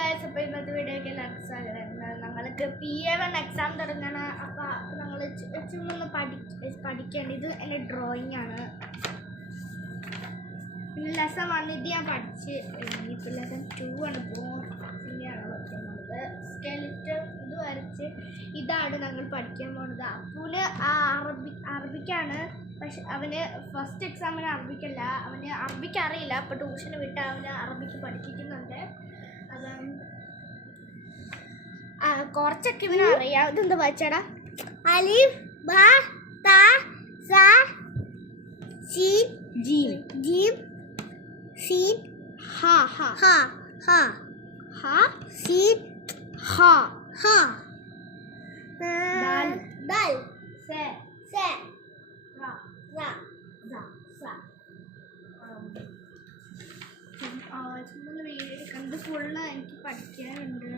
Guys, അപ്പോൾ ഇന്നത്തെ വീഡിയോയ്ക്ക് എല്ലാവർക്കും സ്വാഗതം. നമ്മൾക്ക് PA1 എക്സാം തുടങ്ങണം. അപ്പോൾ നമ്മൾ ചുമ്മാ പഠിക്കേണ്ടത് ഇത് എൻ്റെ ഡ്രോയിങ് ആണ്. പിന്നെ ലെസൺ 1 ഇത് ഞാൻ പഠിച്ച് ഇപ്പോൾ ലെസൺ 2 ആണ് പിന്നെയാണ് പഠിക്കുന്നത്. സ്കെലിറ്റൻ ഇത് വരച്ച് ഇതാണ് ഞങ്ങൾ പഠിക്കാൻ പോകുന്നത്. അപ്പൂന് അറബിക്കാണ്. പക്ഷെ അവന് ഫസ്റ്റ് എക്സാമിന് അറബിക്കല്ല, അവന് അറബിക്ക് അറിയില്ല. അപ്പോൾ ട്യൂഷന് വിട്ട് അവന് അറബിക്ക് പഠിപ്പിക്കുന്നുണ്ട്. കുറച്ചൊക്കെ ഇവന് അറിയാം. ഇതെന്താ വായിച്ചാടാ? അലിഫ് ബ ത സ സീൻ ജീം ജീം സീൻ ഹ ഹ ഹ ഹ ഹ സീൻ ഹ ഹ ദാൽ ദൽ സെ സെ റ റ സ സ. വീഡിയോ കണ്ട് ഫുള്ള് എനിക്ക് പഠിക്കാനുണ്ട്.